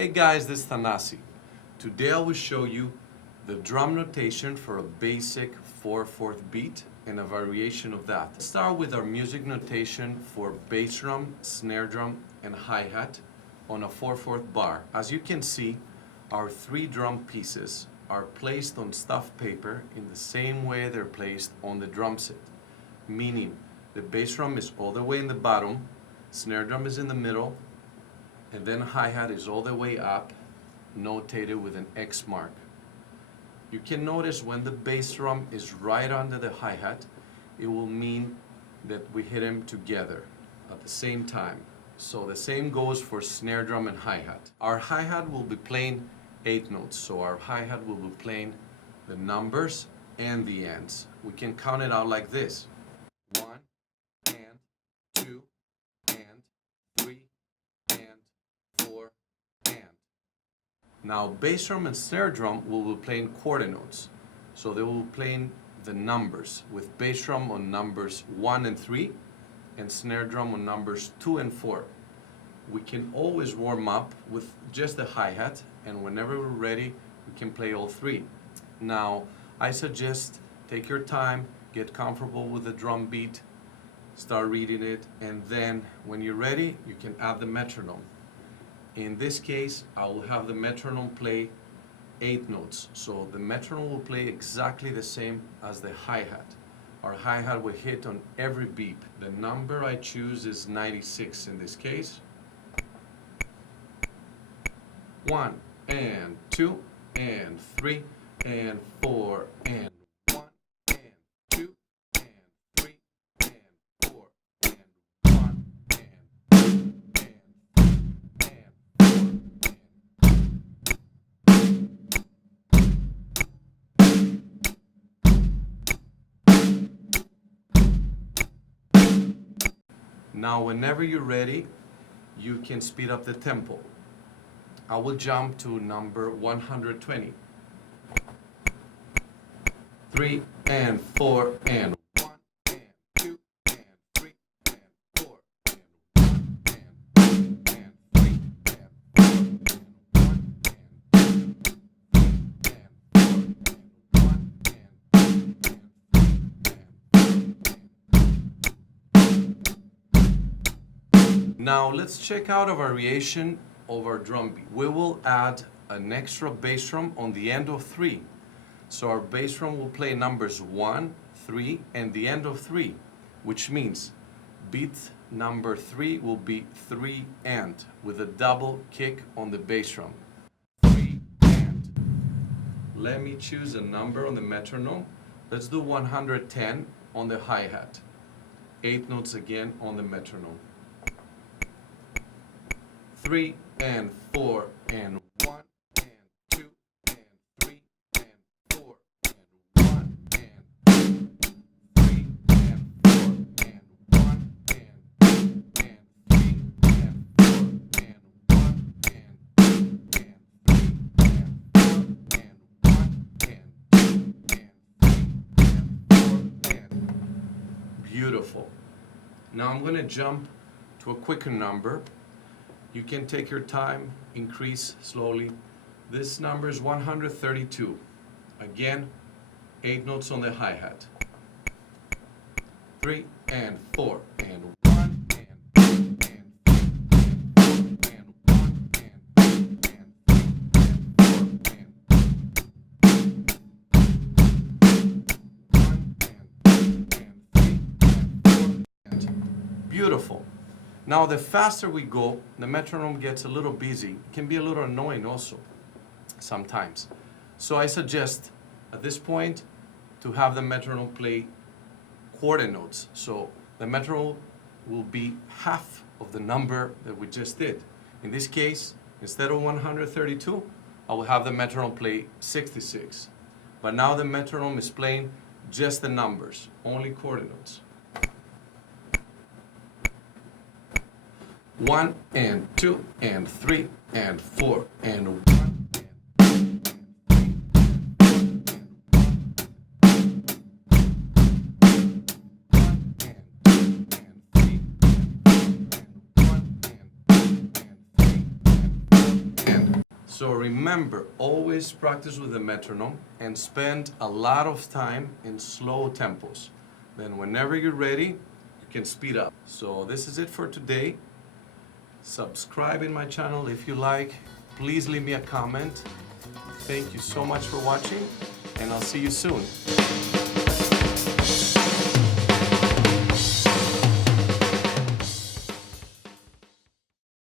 Hey guys, this is Thanasi. Today I will show you the drum notation for a basic 4/4 beat and a variation of that. Let's start with our music notation for bass drum, snare drum, and hi-hat on a 4/4 bar. As you can see, our 3 drum pieces are placed on stuffed paper in the same way they're placed on the drum set, meaning the bass drum is all the way in the bottom, snare drum is in the middle, and then hi-hat is all the way up, notated with an X mark. You can notice when the bass drum is right under the hi-hat, it will mean that we hit them together at the same time. So the same goes for snare drum and hi-hat. Our hi-hat will be playing 8 notes, so our hi-hat will be playing the numbers and the ends. We can count it out like this. 1 and 2 and 3 and 4 and. Now bass drum and snare drum will be playing quarter notes. So they will be playing the numbers, with bass drum on numbers 1 and 3 and snare drum on numbers 2 and 4. We can always warm up with just the hi-hat, and whenever we're ready, we can play all 3. Now, I suggest take your time, get comfortable with the drum beat, start reading it, and then when you're ready, you can add the metronome. In this case, I will have the metronome play 8 notes. So the metronome will play exactly the same as the hi-hat. Our hi-hat will hit on every beat. The number I choose is 96 in this case. 1 and 2 and 3 and 4 and 1 and 2 and 3 and 4 and 1 and 2 and 4. Now, whenever you're ready, you can speed up the tempo. I will jump to number 120. 3 and 4 and 1 and 2 and 3 and 4 and 1 and 2 and 3 and 4 and 1 and 2 and 1 and 2. Now let's check out a variation of our drum beat. We will add an extra bass drum on the end of 3. So our bass drum will play numbers 1, 3, and the end of 3, which means beat number 3 will be 3 and, with a double kick on the bass drum. 3 and. Let me choose a number on the metronome. Let's do 110 on the hi-hat. 8 notes again on the metronome. 3 and 4 and 1 and 2 and 3 and 4 and 1 and 2, 3 and 4 and 1 and 2 and 3 and 4 and 1 and 2 and 3 and 4 and 1 and 2 and 3 and 4 and. Beautiful. Now I'm going to jump to a quicker number. You can take your time, increase slowly. This number is 132. Again, 8 notes on the hi-hat. 3 and 4 and 1 and 2 and 3 and 4 and 1 and 2 and 3 and 4 and beautiful. Now, the faster we go, the metronome gets a little busy. It can be a little annoying also, sometimes. So I suggest, at this point, to have the metronome play quarter notes. So the metronome will be half of the number that we just did. In this case, instead of 132, I will have the metronome play 66. But now the metronome is playing just the numbers, only quarter notes. 1 and 2 and 3 and 4 and 1 and 2 and 3 and 4 and 1 and 2 and 3 and 4 and So remember, always practice with the metronome and spend a lot of time in slow tempos. Then whenever you're ready, you can speed up. So this is it for today. Subscribe in my channel if you like. Please leave me a comment. Thank you so much for watching, and I'll see you soon.